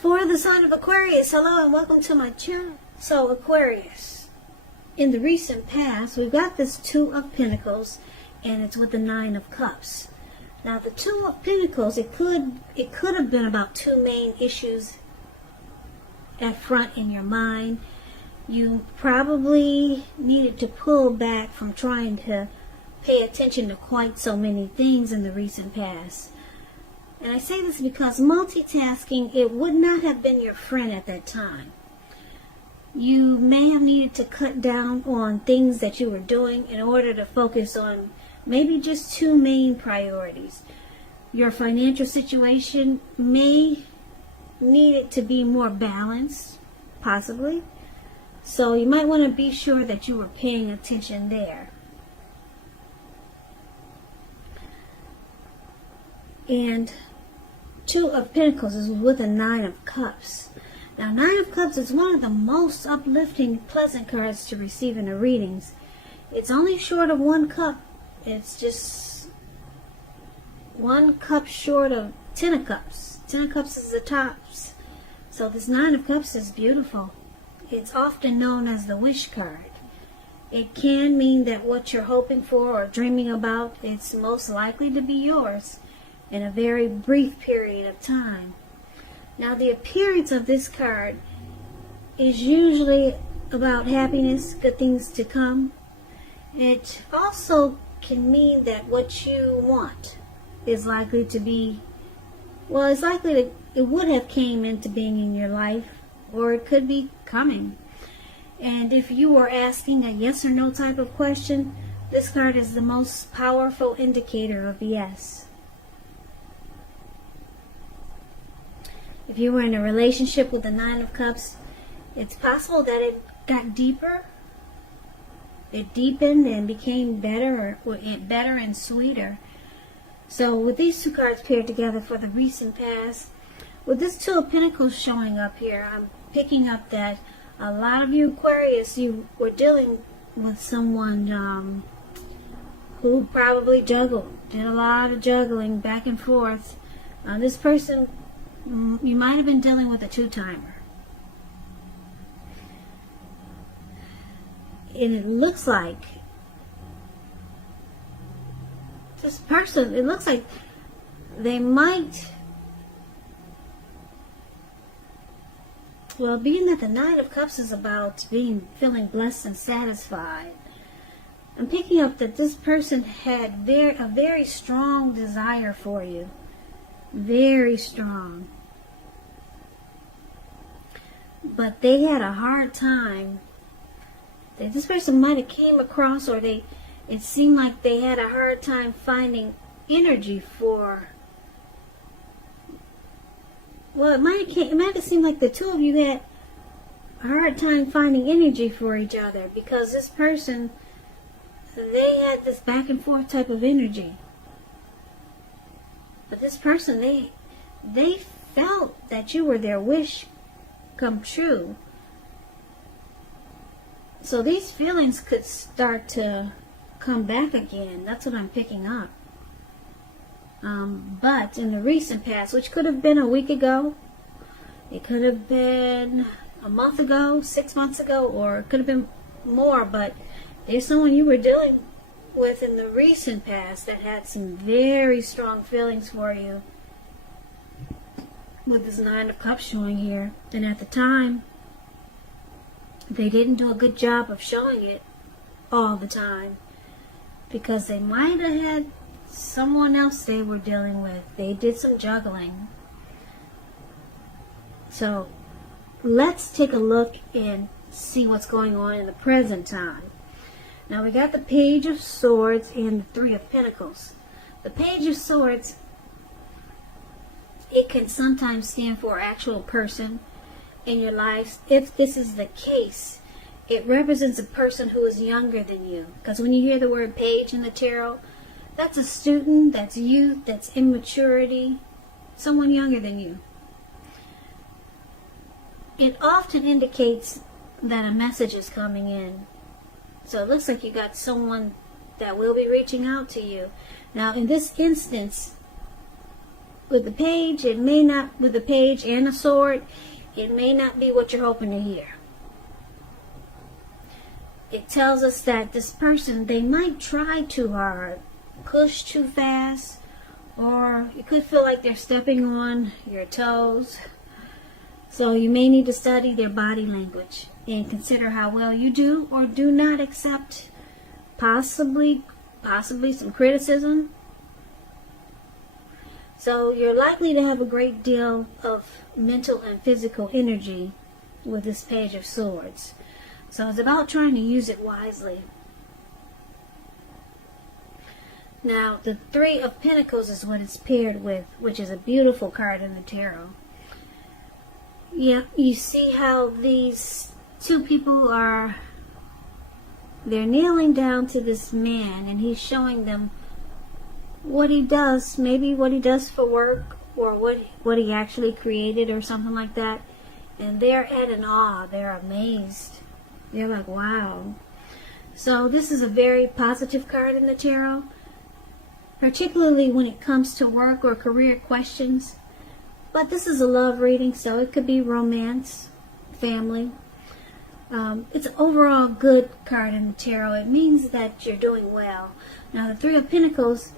For the sign of Aquarius, hello and welcome to my channel. So Aquarius, in the recent past, we've got this Two of Pentacles, and it's with the Nine of Cups. Now the Two of Pentacles, it could have been about two main issues at front in your mind. You probably needed to pull back from trying to pay attention to quite so many things in the recent past. And I say this because multitasking, it would not have been your friend at that time. You may have needed to cut down on things that you were doing in order to focus on maybe just two main priorities. Your financial situation may need it to be more balanced, possibly. So you might want to be sure that you were paying attention there. And Two of Pentacles is with a Nine of Cups. Now, Nine of Cups is one of the most uplifting, pleasant cards to receive in the readings. It's only short of one cup. It's just one cup short of 10 of Cups. 10 of Cups is the tops. So this Nine of Cups is beautiful. It's often known as the wish card. It can mean that what you're hoping for or dreaming about, it's most likely to be yours in a very brief period of time. Now, the appearance of this card is usually about happiness, good things to come. It also can mean that what you want is likely to be, well, it's likely that it would have came into being in your life, or it could be coming. And if you were asking a yes or no type of question, this card is the most powerful indicator of yes. If you were in a relationship with the Nine of Cups, it's possible that it got deeper. It deepened and became better, or better and sweeter. So with these two cards paired together for the recent past, with this Two of Pentacles showing up here, I'm picking up that a lot of you Aquarius, you were dealing with someone who probably juggled, did a lot of juggling back and forth. This person, you might have been dealing with a two-timer. And it looks like this person, it looks like they might, well, being that the Nine of Cups is about feeling blessed and satisfied, I'm picking up that this person had a very strong desire for you. Very strong. But they had a hard time. This person might have came across, or it seemed like they had a hard time finding energy for, well, it might have seemed like the two of you had a hard time finding energy for each other, because this person, they had this back and forth type of energy. But this person, they felt that you were their wish come true. So these feelings could start to come back again. That's what I'm picking up. But in the recent past, which could have been a week ago, it could have been a month ago, 6 months ago, or it could have been more, but there's someone you were dealing with in the recent past that had some very strong feelings for you, with this Nine of Cups showing here. And at the time, they didn't do a good job of showing it all the time, because they might have had someone else they were dealing with. They did some juggling. So let's take a look and see what's going on in the present time. Now we got the Page of Swords and the Three of Pentacles. The Page of Swords, it can sometimes stand for an actual person in your life. If this is the case, it represents a person who is younger than you. Because when you hear the word page in the tarot, that's a student, that's youth, that's immaturity, someone younger than you. It often indicates that a message is coming in. So it looks like you got someone that will be reaching out to you. Now in this instance, with the page, it may not, with the page and a sword, it may not be what you're hoping to hear. It tells us that this person, they might try too hard, push too fast, or you could feel like they're stepping on your toes. So you may need to study their body language and consider how well you do or do not accept possibly some criticism. So you're likely to have a great deal of mental and physical energy with this Page of Swords. So it's about trying to use it wisely. Now, the Three of Pentacles is what it's paired with, which is a beautiful card in the tarot. Yeah, you see how these two people they're kneeling down to this man, and he's showing them what he does, maybe what he does for work, or what he actually created, or something like that. And they're at an awe, they're amazed. They're like, wow. So this is a very positive card in the tarot, particularly when it comes to work or career questions. But this is a love reading, so it could be romance, family. It's an overall good card in the tarot. It means that you're doing well. Now, the Three of Pentacles,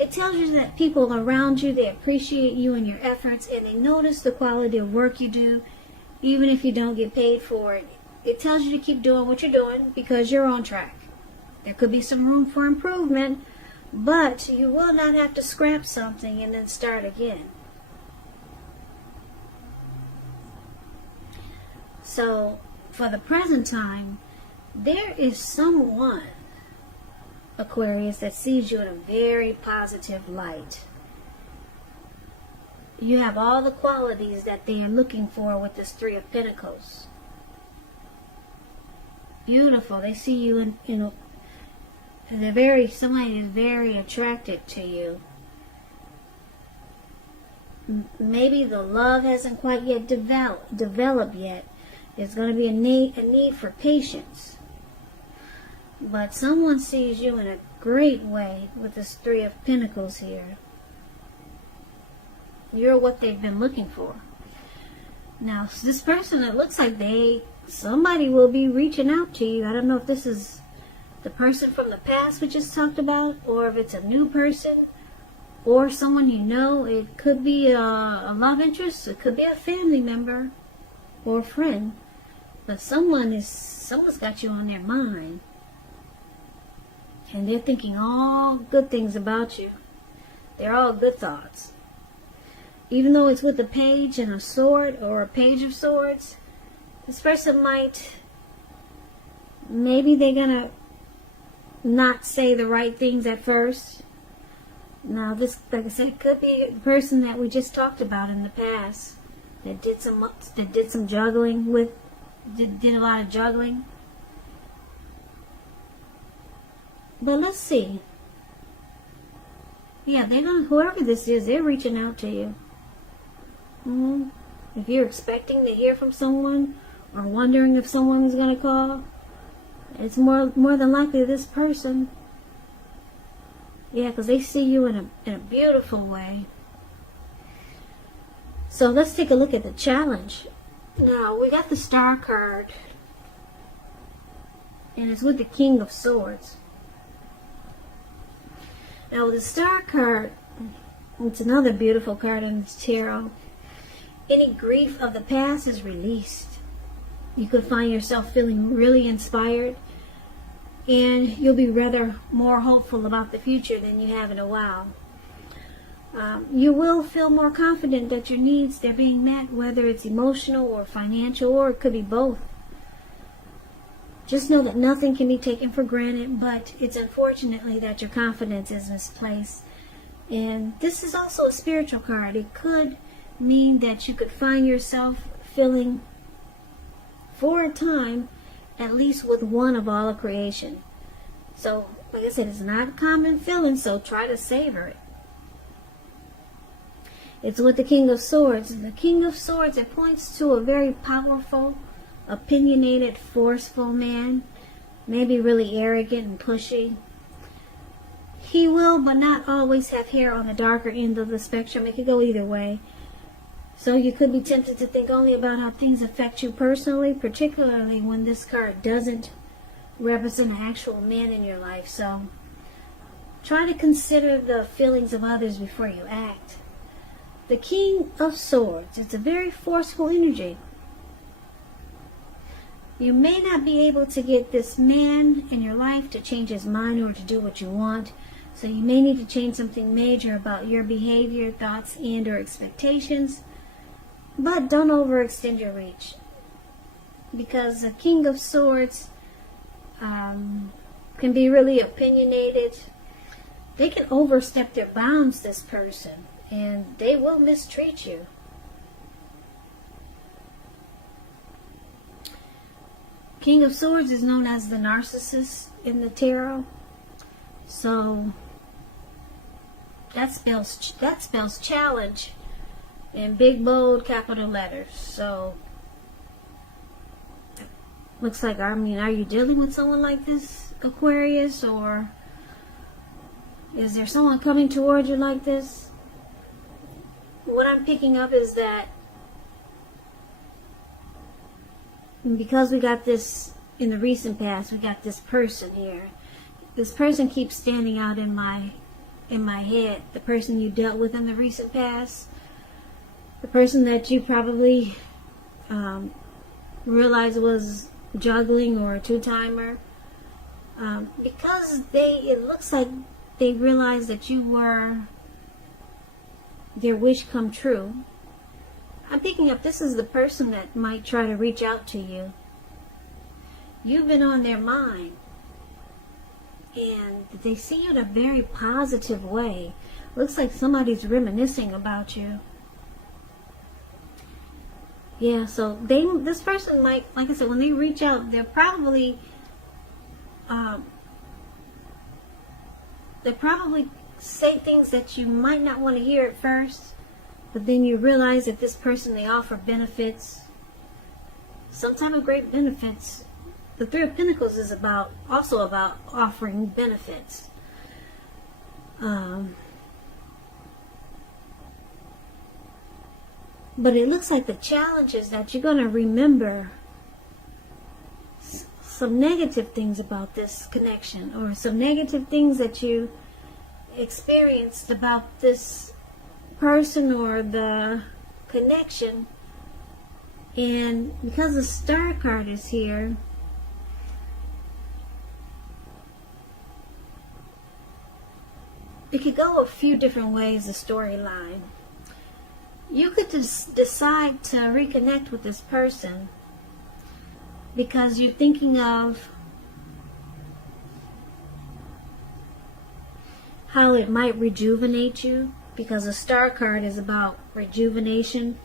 it tells you that people around you, they appreciate you and your efforts, and they notice the quality of work you do, even if you don't get paid for it. It tells you to keep doing what you're doing because you're on track. There could be some room for improvement, but you will not have to scrap something and then start again. So, for the present time, there is someone, Aquarius, that sees you in a very positive light. You have all the qualities that they are looking for with this Three of Pentacles. Beautiful. They see you somebody is very attracted to you. Maybe the love hasn't quite yet developed yet. There's going to be a need for patience. But someone sees you in a great way with this Three of Pentacles here. You're what they've been looking for. Now, this person, it looks like somebody will be reaching out to you. I don't know if this is the person from the past we just talked about, or if it's a new person, or someone you know. It could be a love interest. It could be a family member or a friend. But someone's got you on their mind. And they're thinking all good things about you. They're all good thoughts. Even though it's with a page and a sword, or a Page of Swords, this person maybe they're gonna not say the right things at first. Now this, like I said, could be the person that we just talked about in the past, that did some juggling with, did a lot of juggling. But let's see. Yeah, whoever this is, they're reaching out to you. If you're expecting to hear from someone, or wondering if someone is going to call, it's more than likely this person. Yeah, because they see you in a beautiful way. So let's take a look at the challenge. Now, we got the Star card, and it's with the King of Swords. Now, with the Star card, it's another beautiful card in this tarot. Any grief of the past is released. You could find yourself feeling really inspired, and you'll be rather more hopeful about the future than you have in a while. You will feel more confident that your needs, they're being met, whether it's emotional or financial, or it could be both. Just know that nothing can be taken for granted, but it's unfortunately that your confidence is misplaced. And this is also a spiritual card. It could mean that you could find yourself feeling, for a time, at least with one of all of creation. So, like I said, it's not a common feeling, so try to savor it. It's with the King of Swords. The King of Swords, it points to a very powerful, opinionated, forceful man, maybe really arrogant and pushy. he will, but not always, have hair on the darker end of the spectrum. It could go either way. So you could be tempted to think only about how things affect you personally, particularly when this card doesn't represent an actual man in your life. So try to consider the feelings of others before you act. The King of Swords. It's a very forceful energy. You may not be able to get this man in your life to change his mind or to do what you want. So you may need to change something major about your behavior, thoughts, and or expectations. But don't overextend your reach. Because the King of Swords can be really opinionated. They can overstep their bounds, this person. And they will mistreat you. King of Swords is known as the narcissist in the tarot. So that spells challenge in big, bold, capital letters. So looks like, I mean, are you dealing with someone like this, Aquarius? Or is there someone coming towards you like this? What I'm picking up is that because we got this in the recent past, we got this person here. This person keeps standing out in my head. The person you dealt with in the recent past. The person that you probably realized was juggling or a two-timer. Because it looks like they realized that you were their wish come true. I'm picking up this is the person that might try to reach out to you. You've been on their mind. And they see you in a very positive way. Looks like somebody's reminiscing about you. Yeah, so this person might, like I said, when they reach out, they'll probably say things that you might not want to hear at first, but then you realize that this person, they offer benefits, some type of great benefits. The Three of Pentacles is also about offering benefits. But it looks like the challenge is that you're going to remember some negative things about this connection, or some negative things that you experienced about this person or the connection. And because the Star card is here, it could go a few different ways, the storyline. You could just decide to reconnect with this person because you're thinking of how it might rejuvenate you, because the Star card is about rejuvenation,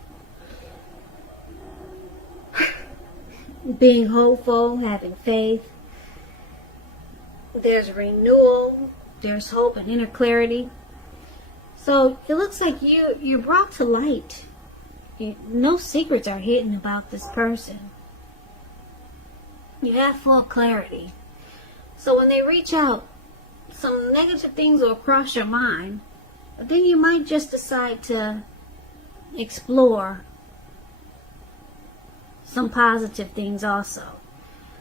being hopeful, having faith. There's renewal, there's hope and inner clarity. So it looks like you're brought to light. No secrets are hidden about this person. You have full clarity. So when they reach out, some negative things will cross your mind, but then you might just decide to explore some positive things also.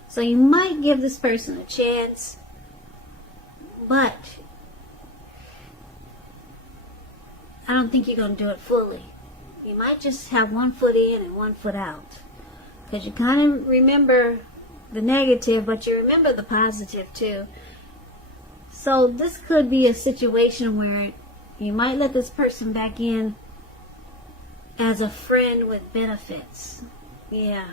So you might give this person a chance, but I don't think you're going to do it fully. You might just have one foot in and one foot out, because you kind of remember the negative, but you remember the positive too. So this could be a situation where you might let this person back in as a friend with benefits. Yeah.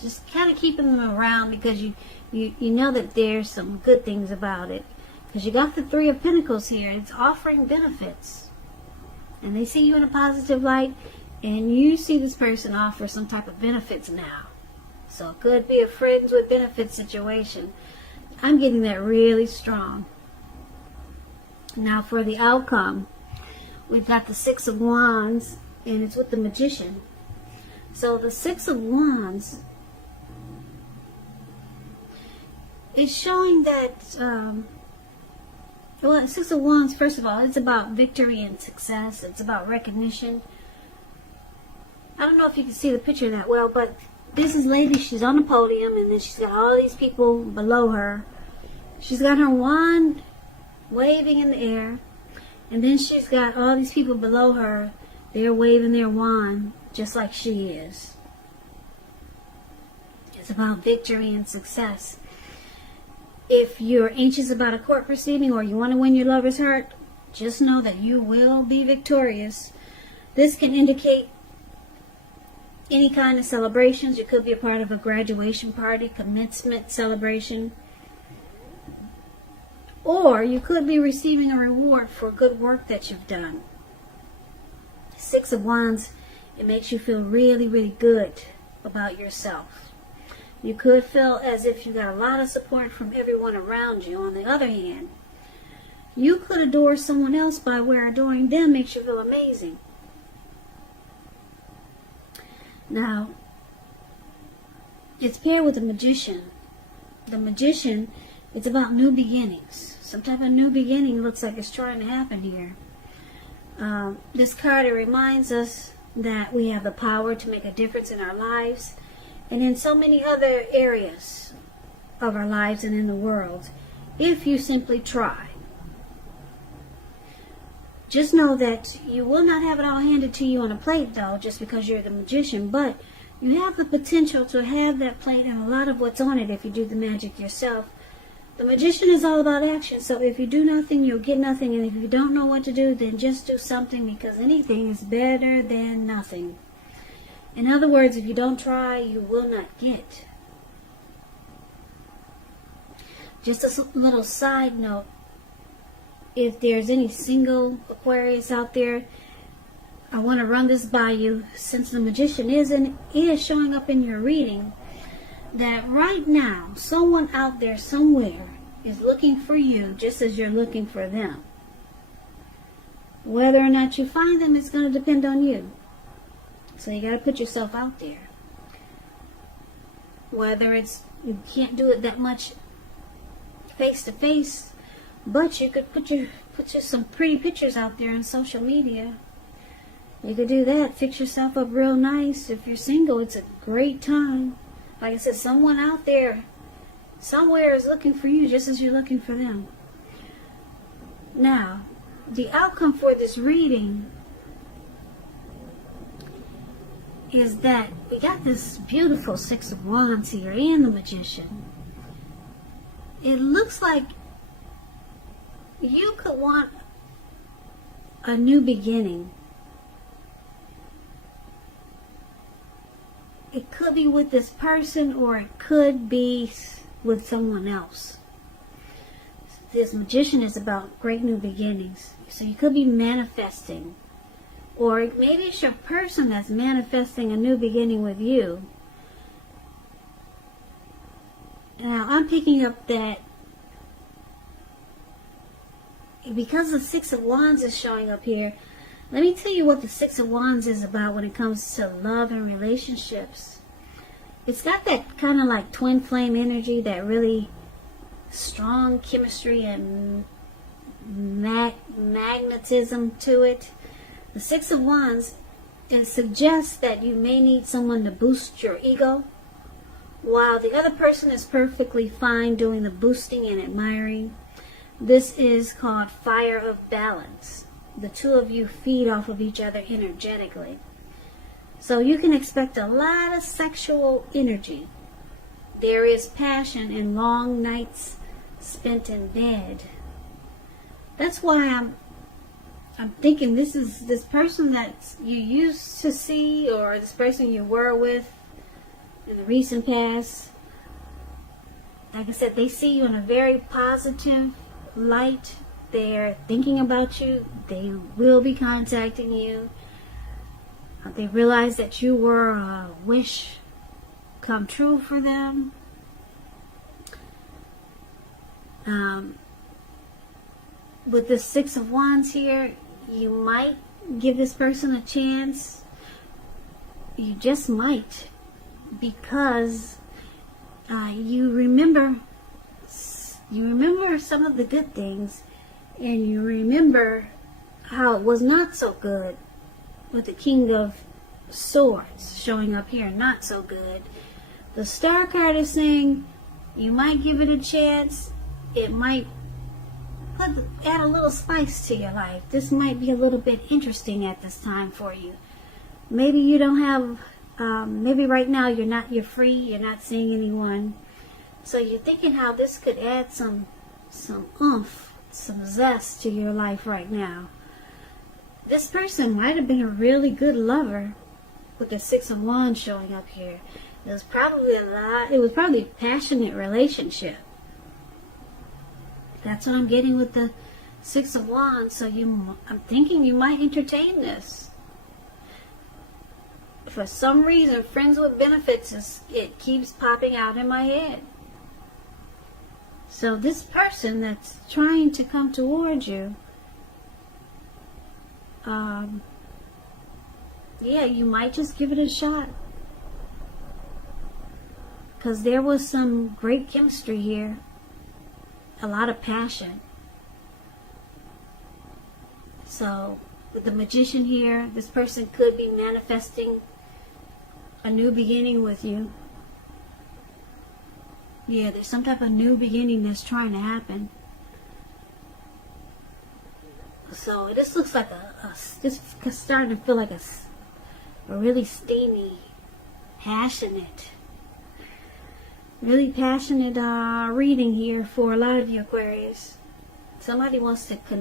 Just kind of keeping them around because you know that there's some good things about it. Because you got the Three of Pentacles here. It's offering benefits. And they see you in a positive light, and you see this person offer some type of benefits now. So it could be a friends with benefits situation. I'm getting that really strong. Now for the outcome, we've got the Six of Wands, and it's with the Magician. So the Six of Wands is showing that Well, Six of Wands, first of all, it's about victory and success. It's about recognition. I don't know if you can see the picture that well, but this is lady, she's on the podium, and then she's got all these people below her. She's got her wand waving in the air, and then she's got all these people below her. They're waving their wand just like she is. It's about victory and success. If you're anxious about a court proceeding or you want to win your lover's heart, just know that you will be victorious. This can indicate any kind of celebrations. You could be a part of a graduation party, commencement celebration, or you could be receiving a reward for good work that you've done. Six of Wands, it makes you feel really, really good about yourself. You could feel as if you got a lot of support from everyone around you. On the other hand, you could adore someone else by where adoring them makes you feel amazing. Now, it's paired with the Magician. The Magician, it's about new beginnings. Some type of new beginning looks like it's trying to happen here. This card, it reminds us that we have the power to make a difference in our lives and in so many other areas of our lives and in the world, if you simply try. Just know that you will not have it all handed to you on a plate, though, just because you're the Magician, but you have the potential to have that plate and a lot of what's on it if you do the magic yourself. The Magician is all about action, so if you do nothing, you'll get nothing, and if you don't know what to do, then just do something, because anything is better than nothing. In other words, if you don't try, you will not get. Just a little side note, if there's any single Aquarius out there, I want to run this by you, since the Magician is showing up in your reading, that right now, someone out there somewhere is looking for you just as you're looking for them. Whether or not you find them is going to depend on you. So you got to put yourself out there. Whether it's, you can't do it that much face to face, but you could put some pretty pictures out there on social media. You could do that. Fix yourself up real nice. If you're single, it's a great time. Like I said, someone out there, somewhere is looking for you just as you're looking for them. Now, the outcome for this reading is that we got this beautiful Six of Wands here and the Magician. It looks like you could want a new beginning. It could be with this person, or it could be with someone else. This Magician is about great new beginnings. So you could be manifesting. Or maybe it's your person that's manifesting a new beginning with you. Now, I'm picking up that because the Six of Wands is showing up here, let me tell you what the Six of Wands is about when it comes to love and relationships. It's got that kind of like twin flame energy, that really strong chemistry and magnetism to it. The Six of Wands, it suggests that you may need someone to boost your ego, while the other person is perfectly fine doing the boosting and admiring. This is called fire of balance. The two of you feed off of each other energetically. So you can expect a lot of sexual energy. There is passion in long nights spent in bed. That's why I'm thinking this is this person that you used to see, or this person you were with in the recent past. Like I said, they see you in a very positive light. They're thinking about you. They will be contacting you. They realize that you were a wish come true for them. With the Six of Wands here, you might give this person a chance. You just might, because you remember some of the good things, And you remember how it was not so good with the King of Swords showing up here, not so good. The Star card is saying you might give it a chance. It might add a little spice to your life. This might be a little bit interesting at this time for you. Maybe you don't have, maybe right now you're free, you're not seeing anyone. So you're thinking how this could add some oomph, some zest to your life right now. This person might have been a really good lover with the Six of Wands showing up here. It was probably a passionate relationship. That's what I'm getting with the Six of Wands. So I'm thinking you might entertain this. For some reason, friends with benefits, it keeps popping out in my head. So this person that's trying to come towards you, yeah, you might just give it a shot. Because there was some great chemistry here. A lot of passion. So, with the Magician here, this person could be manifesting a new beginning with you. Yeah, there's some type of new beginning that's trying to happen. So, this looks like this is starting to feel like a really steamy, passionate, really passionate reading here for a lot of you Aquarius. Somebody wants to connect.